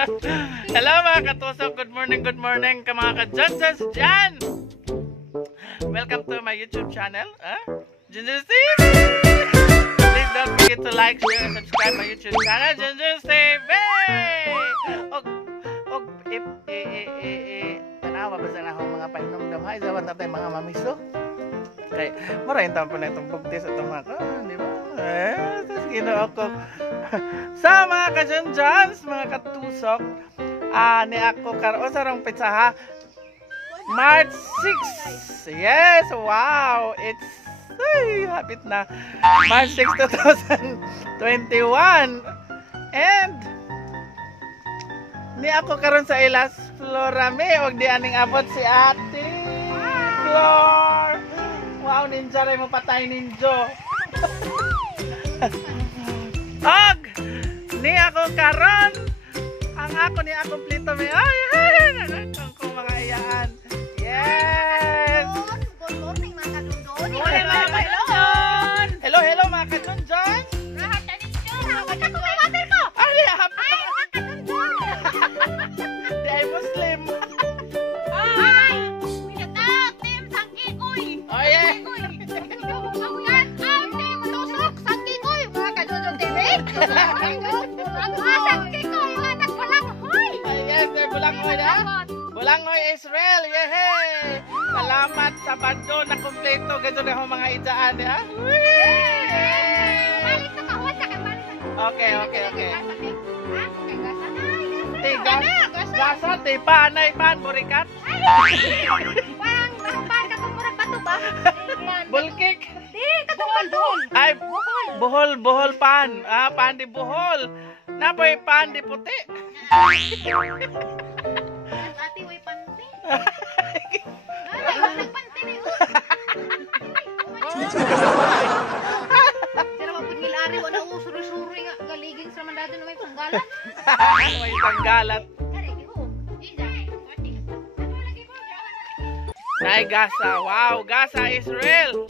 Hello mga katusok, good morning ka mga ka-Junjans dyan! Welcome to my YouTube channel, Junjans TV! Please don't forget to like, share, and subscribe my YouTube channel, Junjans TV! Tanawa ba sa akong mga painomdam? Hay, zawad natin mga mamiso. Kaya, marahin taon pa na itong bugtis at itong mga di ba? Tapos ginawa ko. Sa mga ka-Junjans, mga katusok, ni ako karoon sa rong pizza ha. March 6. Yes, wow. It's hapit na. March 6, 2021. And ni ako karon sa Ilas Florame. Huwag di aning abot si Ate Flor. Wow, ninja rin mo patay ninjo. Og ni ako karon ang ako ni akong plito may nanakang ko mga iyaan. Yes. Good morning mga kadundon. Hello mga kadundon. Lahat na ninyo. Wala ko may water ko. Ay, mga kadundon. Di ay Muslim. Ay, pinata, team Sangkikoy. Oh yeah. Team Tusok, Sangkikoy. Mga kadundon TV. Mga Sangkikoy, mga nagbalanghoy. Yes, Bulanghoy na. Bulanghoy Israel. Yehey. Salamat sa bando na kumpleto ganito na mga idaan ha. Balik na kawan sa kabalik. Okay. Tigas. Gasa, panay, pan, burikat. Pang ka kung murag bato ba? Bulkik. Di, katungkol doon. Ay, buhol pan. Pan di buhol. Napoy pan di puti. Ati way panty. Ay, wala panty na yun. Pero mapud milari wala usuri-suri nga galiging sa mandado na may panggalan. May tanggalat. Nay gasa. Wow, gasa Israel.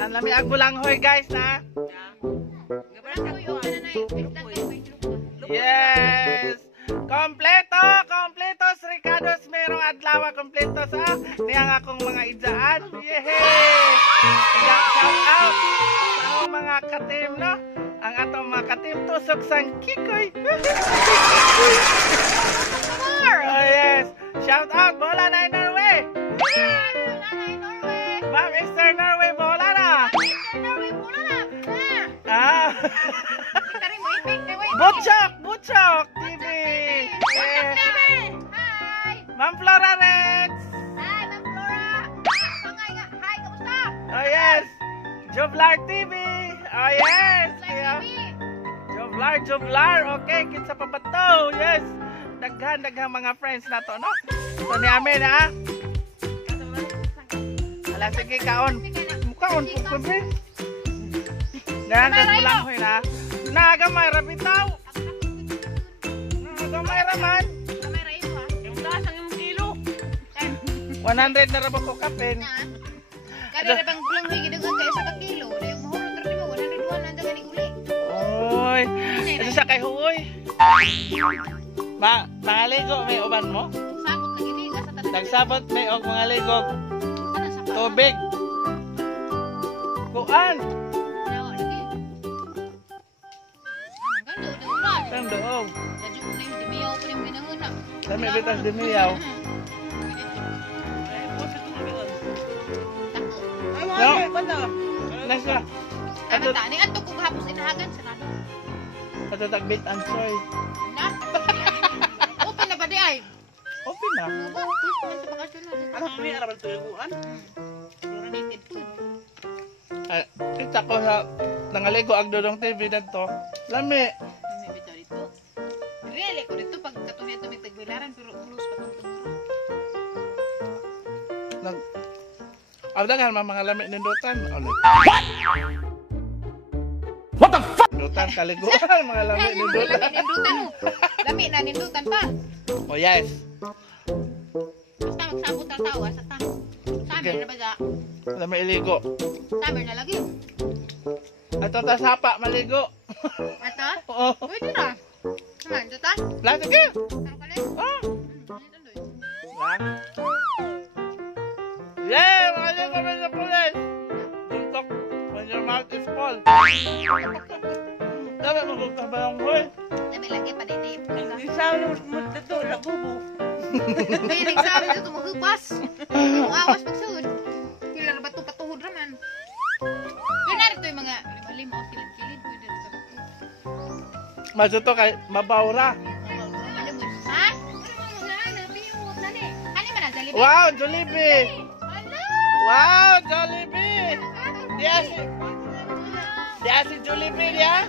Ang lami ang bulanghoy guys na. Yes. Kompleto Ricardos merong adlaw kompleto sa niyang akong mga idzaan. Yehey. Shout out sa akong mga katim no. Ang atong mga katim tusok sang kikoy. Oh yes. Shout out bola na Norway. Ma'am Mr. Norway bola na. Butchok TV. Ma'am Flora Rex. Hi, Ma'am Flora. Pangay nga. Hi, kamusta? Oh yes. Joblar TV. Oh yes. Joblar. Okay, kitsa pa ba to? Yes. Daghan mga friends na to, no? So ni amin ha. Ala sige kaon. Mukaon po kabe. Dahan lang hoy na. Nagamay ra bitaw. Nagamay ra man. Kamay ra ito ha. Yung taas ang kilo. 100 na ra ba ko kapin? Kada ra bang gulang hoy gidugan kay sa kilo. Yung mahurot ra nimo 101 na dagan uli. Oy. Ito sa kay huoy. Mangaligo may uban mo? Sabot lagi ni gasa ta. Nagsabot may og mga ligog. Ano sa pa? Tubig. Kuan. Nawa lagi. Gando de ulan. Tang doog. Dadyo ko na yung dimiyaw ko yung binangon na. Dami bitas dumiyaw. No. Nasa. Ano ta? Ni adto kog hapos inahagan sa nado. Ato tagbit ang soy. Na. Open na ba di ay? Okay na. Please man sa bakasyon na. Ano kami araw tuyuan? Fluorinated food. Ay, kita ko sa nangaligo ang Dodong TV dito. Lami. May bitaw dito. Really ko dito pag katunya tumig tagbilaran pero plus pa tong tunguro. Nag Abdagan mga lami nindutan. Ano? What the fuck? Nindutan kaliguan mga lami nindutan. Lami nindutan mo. Lami na nindutan pa. Oh yes. Basta magsabot ang tawa sa ta. Summer na ba ga? Lami iligo. Summer na lagi. Ato ta sapa maligo. Ato? Oo. Pwede na. Naman, total. Lagi ka. Sarap ka lang. Oh. Ito, Loy. Lang. Yeah, mga kami sa police. Tuntok when your mouth is full. Dapat magkakabayang ko eh. Dami lagi pa dito. Isaw na mo dito, nabubo. May nagsabi dito, mahupas. Awas pagsud. Pila na ba ito patuhod raman? Pwede na rito yung mga lima o kilid-kilid. Pwede rito. Masuto kay mabawra. Alam mo, ha? Ano man na, Jollibee? Wow, Jollibee! Ala! Wow, Jollibee! Diya si Jollibee diya?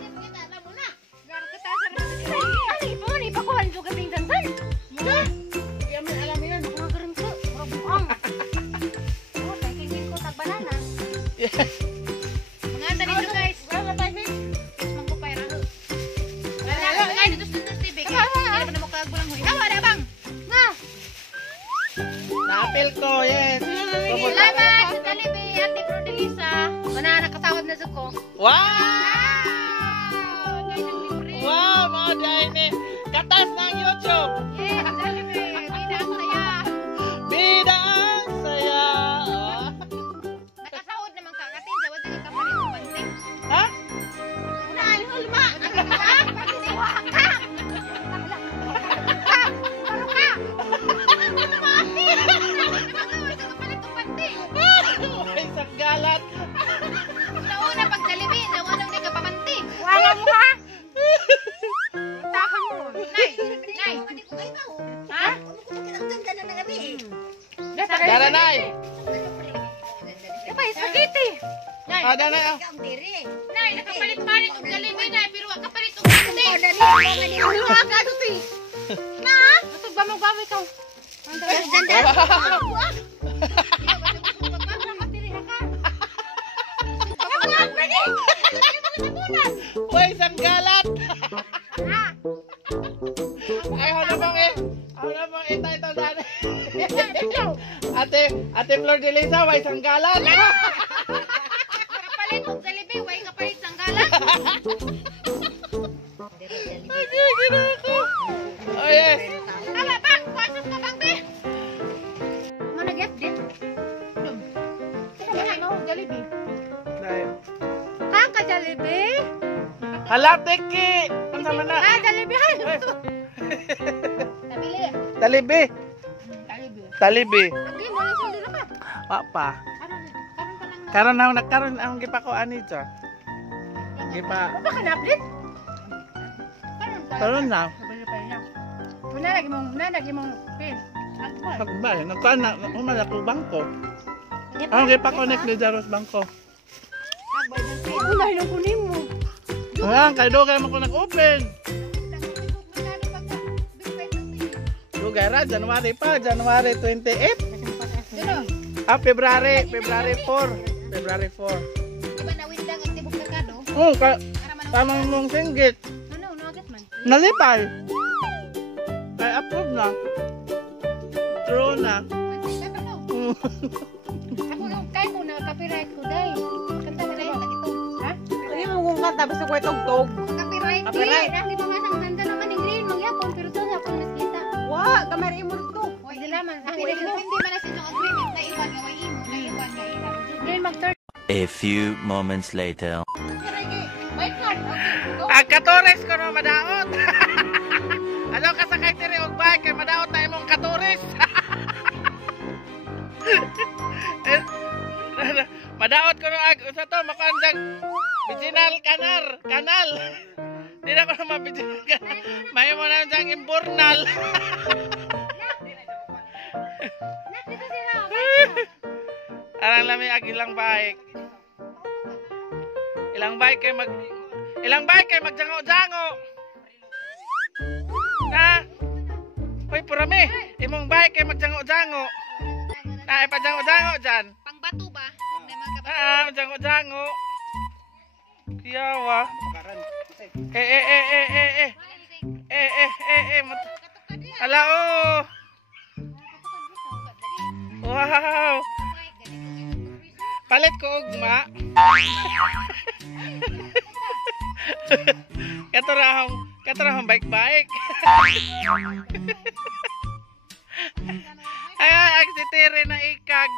Yes. Mga anda dito guys. Yes, manggupay raho. Wala ngay dito sa TV. Kaya pa na mo kagbulang hoy. Hawa na bang. Nga. Napil ko, yes. Salamat sa Jollibee, Ate Prodelisa. Wala nakasawad na sa ko. Wow! Wow, mga dahil katas ng YouTube. Yes, Jollibee. Bida ang saya. Bida ang saya. Nakasawad naman ka. Kasi jawad din ka pa rin ng banting. Ha? Unay, hulma. Ano ka? Pagkisiwa ka. Ano ka? Mati. Kapalit ng banting. May isang galat. Nauna pag Jollibee, naunang di ka pamanti. Wala mo ha? Tahan mo. Nay, nay. Ha? Dara na eh. Kapay, spaghetti. Nay, Ada na ah. nay, nakapalit-palit og Jollibee na, pero wa kapalit og banting. Ano ka gaduti? Na? Atog ba mo gamay ka? Uy, isang galat. Ay, ako na bang eh. Ako na bang ito daan. Ate Flor de Lisa, way isang galat. Kapalit og Jollibee, way kapalit sang galang. Ay, gina ako. Oh, yes. Tama bang, pasok ka bang be? Mo nag-get din. Ano mo Jollibee? Kang ka Jollibee? Hala, Teki. Ang sama na. Ah, Jollibee. Uy. Nabili. Talibi. Jollibee. Talibi. Agi mo lang sundalo ka. Wa pa. Karon pa lang. Karon na nagkaroon ang gipako ani siya. Gipa. Ba ka na-update? Karon na. Una lagi mong pin. Pagbay, nagkaan na umala ko bangko. Ang gipa-connect ni Jaros bangko. Una lang kunin mo. Ah, kay do kay mo ko nag-open. Dugay ra January pa, January 28. Ah, February 4. February 4. Di ba nawindang ang tibok kakado? Oh, tamang mong singgit. Ano, agad man. Nalipay. Kay approve na. True na. Ako yung kay ko na copyright ko dai. Kanta na rin ito. Ha? Hindi mo kung kanta, basta ko itog-tog. Copyright. Copyright. Di ba nga nang nanda naman yung green mangyapon pero to sa kung nakita. Wa, kamera mo to. Oy, di laman. Ang hindi man na sa inyong agreement na iwan nga way imo, na iwan nga ila. Green mag-turn. A few moments later. Wait card. Okay. Go. Ang katores ko no madaot. Ano ka sa kay tiri og bike kay madaot na imong katores. Madaot ko no ag sa to makanjag original kanal. Di na ko na mabidyan. May mo na diyang imburnal. Dito sila. Arang lami ag ilang bike. Ilang bike kay magjango-jango. Na. Hoy purami, imong bike kay magjango-jango. Na ipajango-jango diyan. Pangbato ba? May mga kabato. Ah, magjango-jango. Kiyawa. Ala oh. Wow. Palit ko ugma. Katarahong bike-bike. Ay, si Tere na ikag.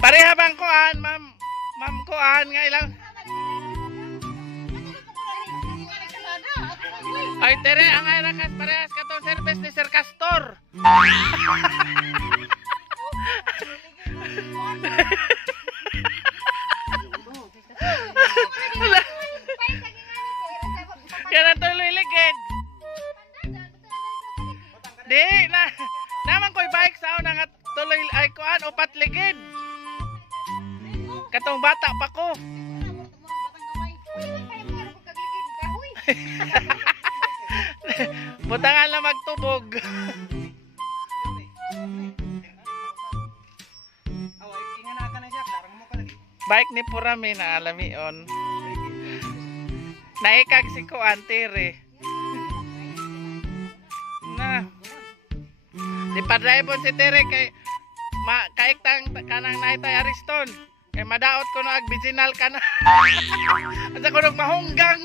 Pareha bang kuan, ma'am? Ma'am kuan nga ilang. Ay, Tere, ang ay rakas parehas ka tong service ni Sir Castor. Kaya na tuloy ligid. Di, naman ko'y bike sa una nga tuloy ay kuan, upat ligid. Katong bata pa ko. Butangan lang magtubog. Bike ni Purami na alamion. Naikag si kuan Tere. Na. Di pa-drive si Tere kay kaiktang kanang naitay Ariston. Kay madaot ko no ag original ka na. Asa ko nung mahunggang.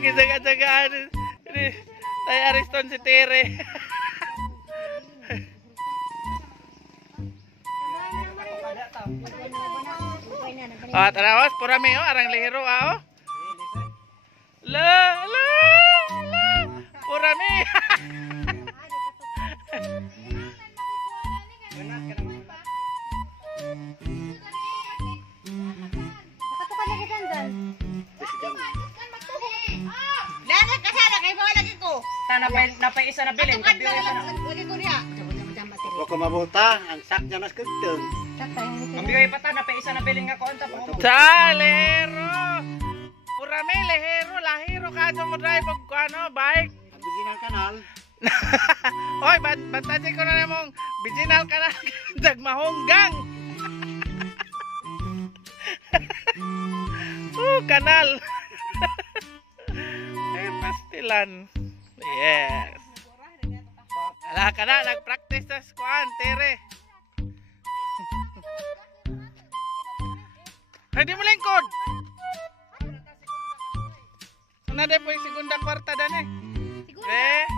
Gisaga-sagaan tay Ariston si Tere. Tarawas Purami arang lihiro La Purami. Nakatukan lagi dyan. Lahat kasara kay mga lagi ko. Napay isa na bilin. Katukan lagi ko niya. Huwag ka mabuta, ang sak dyan na skagtong. Ang bigay pa ta, napay isa na bilin nga konta. Salero. Purami lehero lahiro ka mo drive og ano bike. Ang original kanal. Oy, bantasin ko na namong original kanal dag mahunggang. Kanal. Ay, pastilan. Yes. Ala ka na, nag-practice sa squan, Tere. Ay, di mo lingkod. Ano na po yung segunda kwarta dan eh. La.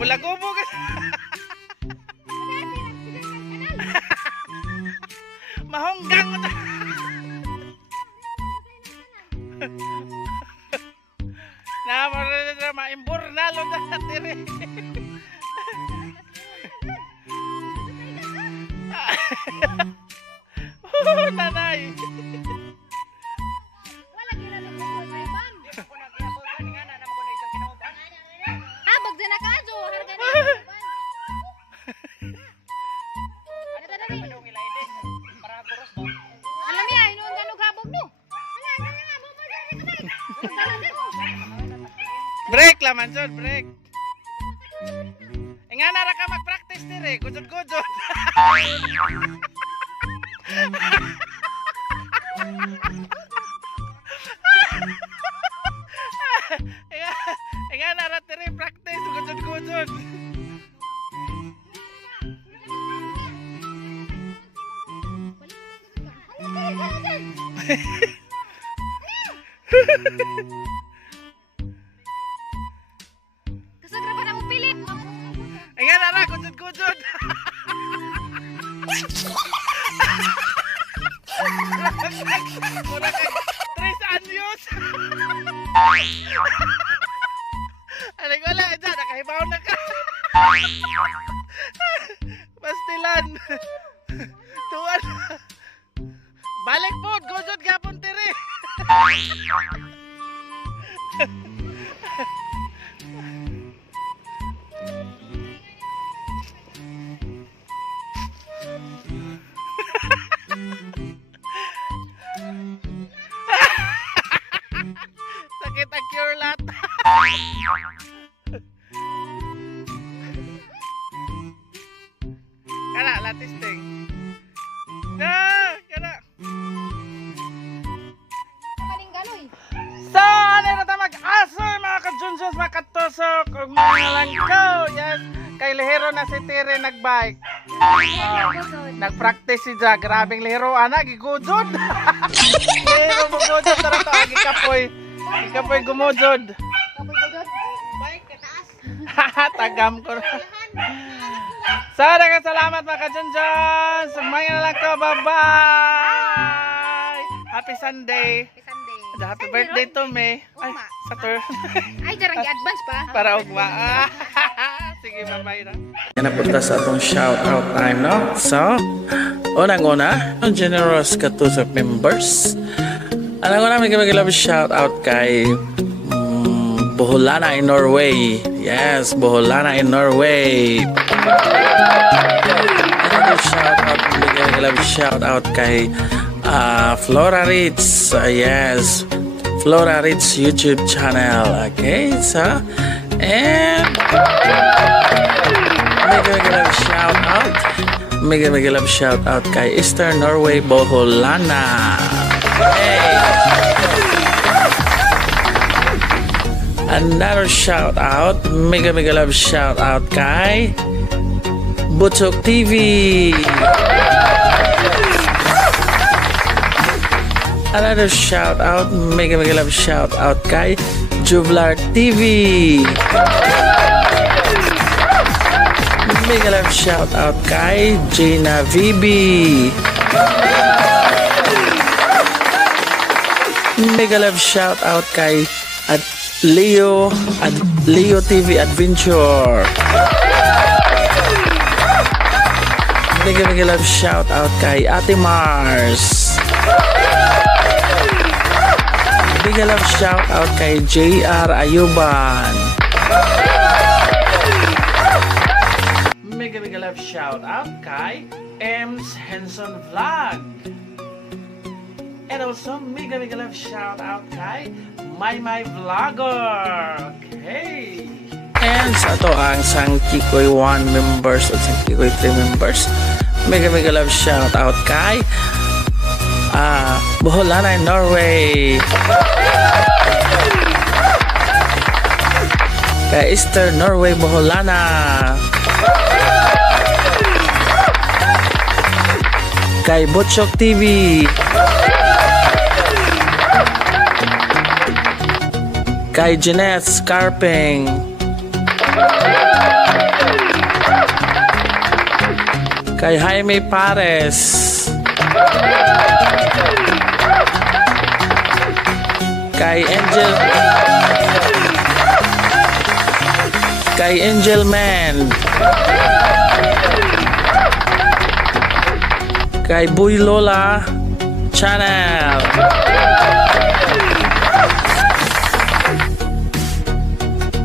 Mula gubo ka. Mahunggang mo ta. Na maimbor na lo na Tere. Nanay. Habag din na ka, Jo. Harga na. Alam niya, inuun ka nung habog mo. Break lah mansud, break. Nga nara ka mag-practice Tere, gudod-gudod. Nga nara Tere practice gudod-gudod. Kasagra pa na mo pilit. Nga nara gudod-gudod. Mura kay 3 anyos. Ano ko lang, dyan, nakahibaw na ka. Pastilan. Tuwan. Balik po, gudod gapon Tere. testing. Kana. Maning galoy. So, ano na tayo mag-asoy mga ka-junjuns, mga katusok, ug mga langko. Yes, kay lihero na si Tiri nagbike. Nag-practice si Ja, grabing lihero, anak, gigudod. Lihero mo gudod, tara to, gikapoy. Gikapoy gumudod. Balik ka taas. Tagam ko na. So, daghang salamat mga ka-junjuns. Sugmayan na lang ko, bye-bye. Happy Sunday. Sunday. Happy birthday to me. Ay, Ugma. Saturday. Ay, jarang i-advance pa. Para ugma. Sige, bye-bye na. Yan na punta sa atong shout-out time, no? So, unang-una, generous katusok members. Unang-una, may love shout-out kay Boholana in Norway. Yes, Boholana in Norway. Another shout-out, may love shout-out kay Flora Ritz. Yes, Flora Ritz YouTube channel. Okay, so, and mega love shout out kay Eastern Norway Boholana. Hey. Another shout out, mega love shout out kay Butok TV. Another shout out, mega love shout out kay Jublar TV. Mega love shout out kay Gina VB. Mega love shout out kay Leo TV Adventure. Mega love shout out kay Ate Mars. Mega love shout out kay JR Ayuban. Mega love shout out kay Ems Henson Vlog. And also mega love shout out kay My Vlogger. Okay. And sa to ang Sangkikoy 1 members at Sangkikoy 3 members. Mega love shout out kay Boholana in Norway. Kay Eastern Norway Boholana. Kay Butchok TV. Kay Jeanette Scarping. Kay Jaime Pares. Kay Angel Man. Kay Buy Lola Channel.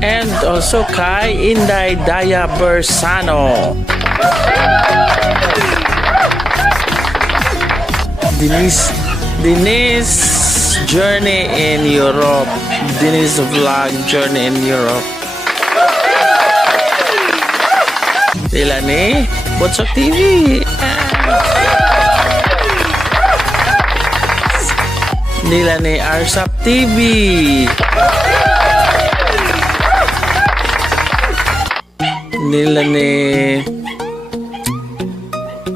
And also kay Inday Daya Bersano. Denise Journey in Europe. Denise Vlog Journey in Europe. Sila ni Butchok TV. Nila ni Arsap TV. Nila ni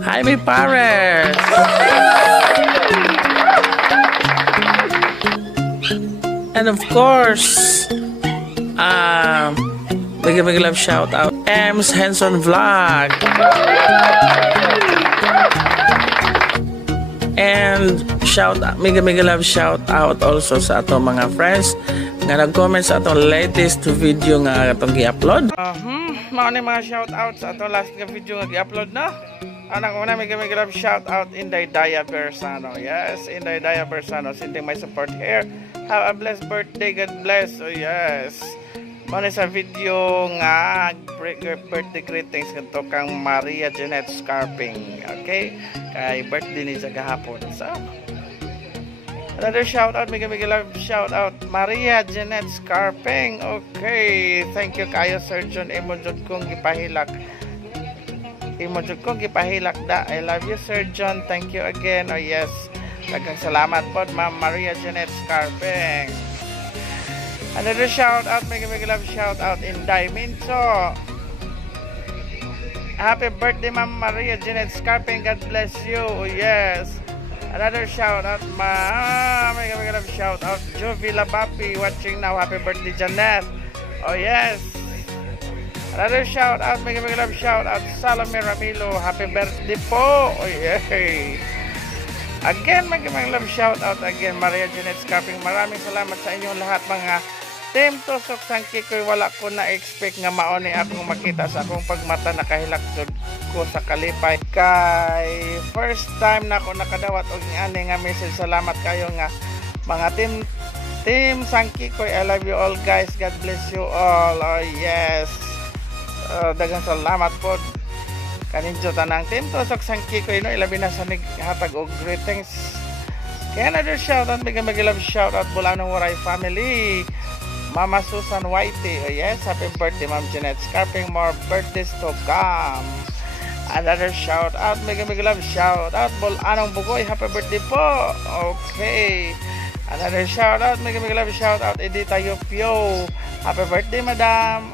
Jaime Pares. And of course, mega love shout out Ems Henson Vlog. And mega love shout out also sa atong mga friends nga nag-comment sa atong latest video nga atong gi-upload. Mao ni mga shout out sa atong last nga video nga gi-upload na. Anak una mega love shout out Inday Daya Bersano. Yes, Inday Daya Bersano sending my support here. Have a blessed birthday, God bless. Oh yes. Mao ni sa video nga birthday greetings kadto kang Maria Jeanette Scarping. Okay? Kay birthday ni sa gahapon. So, another shout out, mega love shout out Maria Jeanette Scarping. Okay, thank you kayo Sir John Emon jud kong gipahilak imo jud ko gipahilak da. I love you, Sir John. Thank you again. Oh yes. Daghang salamat po, Ma'am Maria Janet Scarping. Another shout out, mega love shout out in Dimenso. Happy birthday, Ma'am Maria Janet Scarping. God bless you. Oh yes. Another shout out, mega love shout out, Jovi Labapi watching now. Happy birthday, Janet. Oh yes. Another shout out, mega love shout out, Salome Ramilo. Happy birthday po. Oh yay. Again, mega love shout out again, Maria Janet Scarping. Maraming salamat sa inyong lahat, mga Team Tusok Sangkikoy. Wala ko na-expect nga maoni akong makita sa akong pagmata. Nakahilak ko sa kalipay. Kay first time na ako nakadawat og ani nga message. Salamat kayo nga mga Team Sangkikoy. I love you all guys. God bless you all. Oh yes. Daghang salamat po kaninyo tanang Team Tusok Sangkikoy, no? Ilabi na sa hatag og greetings. Kaya another shout out, mega love shout out, Bulanong Waray family. Mama Susan Whitey. Oh yes, happy birthday, Ma'am Janet Scarping. More birthdays to come. Another shout out, mega love shout out, Bulanong Bugoy. Happy birthday po. Okay. Another shout out, mega love shout out, Edita Yopio. Happy birthday, madam.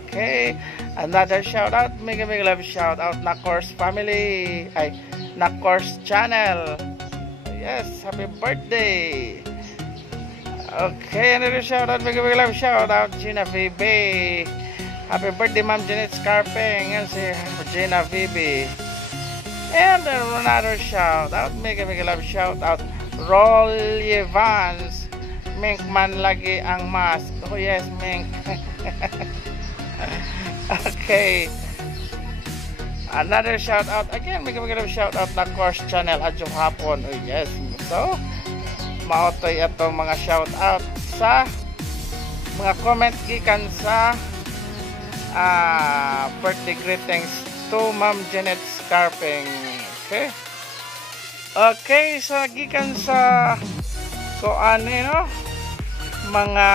Okay. Another shout out, mega love shout out, Nakors family. Ay, Nakors channel. Yes, happy birthday. Okay, another shout out, mega love shout out, Gina Vibe. Happy birthday, Ma'am Janet Scarping. Yan si Gina Vibe. And another shout out, mega love shout out, Rolly Evans. Mink man lagi ang mask. Oh yes, Mink. Okay. Another shout out again, mega love shout out, na course channel adyo hapon. Oh yes. So, maotoy atong mga shout out sa mga comment gikan sa birthday greetings to Ma'am Janet Scarping. Okay. Okay, so gikan sa no, mga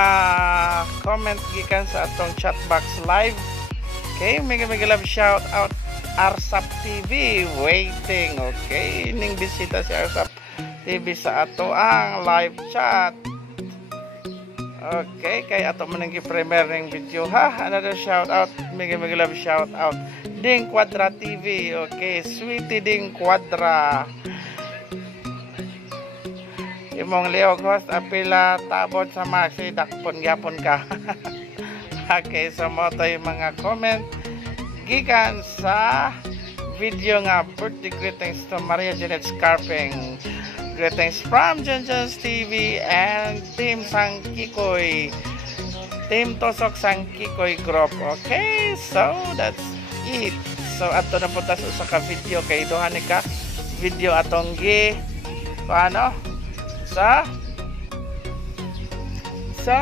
comment gikan sa atong chat box live. Okay, mega love shout out, Arsap TV waiting. Okay, ning bisita si Arsap TV sa ato ang live chat. Okay, kay ato man ang gi-premiere ning video ha. Another shout out, mega love shout out, Ding Quadra TV. Okay, Sweetie Ding Quadra. Imong liog host apila tabot sa maxi dakpon gyapon ka. Okay, so mo tayo mga comment gikan sa video nga birthday greetings to Maria Janet Scarping. Greetings from Janjan's TV and Team Sangkikoy, Team Tusok Sangkikoy group. Okay, so that's it. So ato na punta sa usa ka video kay duha ni ka video atong gi paano sa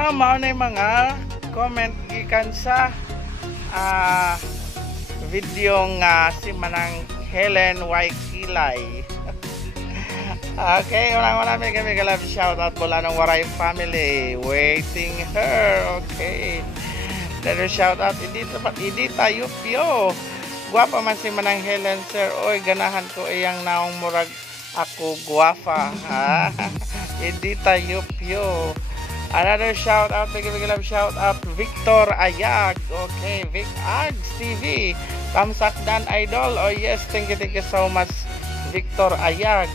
mao na mga comment gikan sa video nga si Manang Helen Waikilay. Okay, wala mega love shout out Bulanong Waray family waiting her. Okay, another shout out Edita Yupio. Guwapa man si Manang Helen, sir. Oy, ganahan ko iyang naong murag ako guwapa. Edita Yupio. Another shout out, mega love shout out, Victor Ayag. Okay, Vic Ags TV. Kamsakdan Idol. Oh yes, thank you so much, Victor Ayag.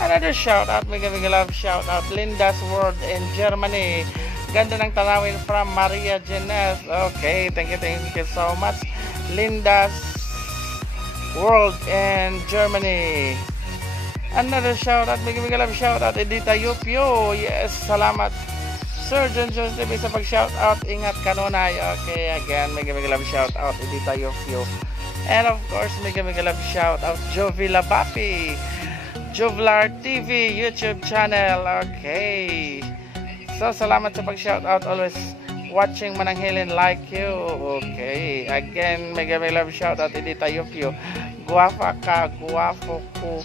Another shout out, mega love shout out, Linda's World in Germany. Ganda ng tanawin from Maria Jenes. Okay, thank you so much, Linda's World in Germany. Another shout out, mega love shout out, Edita Yupio. Yes, salamat Sir John Jones TV sa pag-shout out. Ingat kanunay. Okay, again, mega love shout out, Edita Yupio. And of course, mega love shout out, Jovi Labapi, Jovlar TV YouTube channel. Okay. So, salamat sa pag-shout out. Always watching Manang Helen like you. Okay. Again, mega love shout out, Edita Yupio. Guwapa ka, guwapo ko.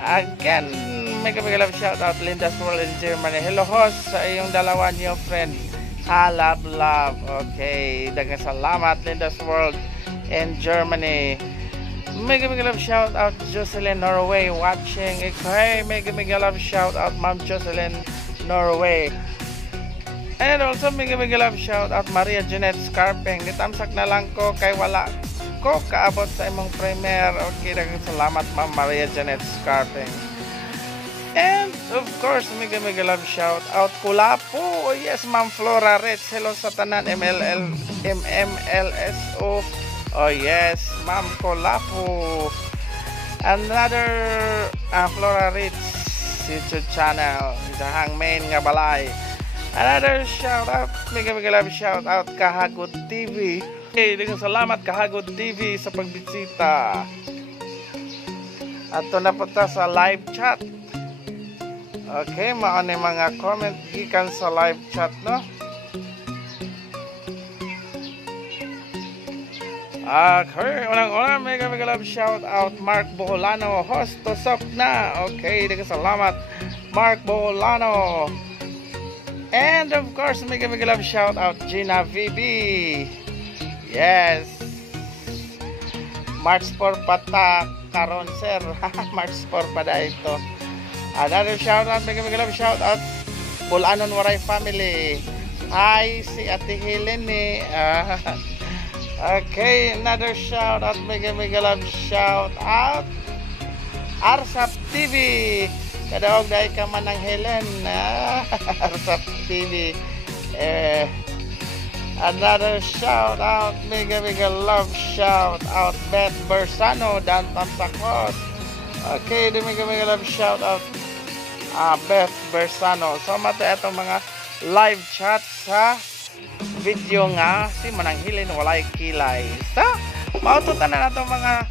Again, mega love shout out, Linda's World in Germany. Hello host sa iyong dalawa niyo friend. Love. Okay, daghang salamat, Linda's World in Germany. Mega love shout out Jocelyn Norway watching. Okay, mega love shout out Ma'am Jocelyn Norway. And also mega love shout out Maria Jeanette Scarping. Gitamsak na lang ko kay wala ko kaabot sa imong premiere. Okay, daghang salamat Ma'am Maria Jeanette Scarping. And of course, mega love shout out Kulapo. Oh yes, Ma'am Flora Rich. Hello sa tanan MMLSO. Oh yes, Ma'am Kulapo. Another Flora Rich YouTube channel. Isahang main nga balay. Another shout out, mega love shout out Kahagod TV. Okay, daghang salamat Kahagod TV sa pagbisita. Ato na punta sa live chat. Okay, mao ni mga comment gikan sa live chat, no? Okay, unang-una mega love shout out Mark Boholano, host tusok na. Okay, daghang salamat Mark Boholano. And of course, mega love shout out Gina VB. Yes. March 4 pata karon sir. March 4 pa da ito. Another shout out, mega love shout out Bulanon Waray family. Hi, si Ate Helen eh. Okay, another shout out, mega love shout out Arsap TV. Kadaog dahil ka man ng Helen. Arsap TV. Another shout out, mega love shout out Beth Bersano, Downtown Sacros. Okay, mega love shout out Beth Bersano. So mata itong mga live chat sa video nga si Manang Helen walay kilay. So, maututan na nato mga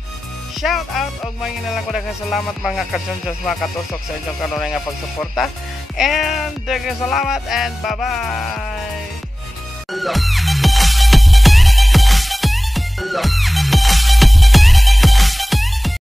shout out og mga nalang ko daghang salamat mga kajonjos, mga katusok sa inyong kanunay nga pagsuporta. And daghang salamat and bye-bye.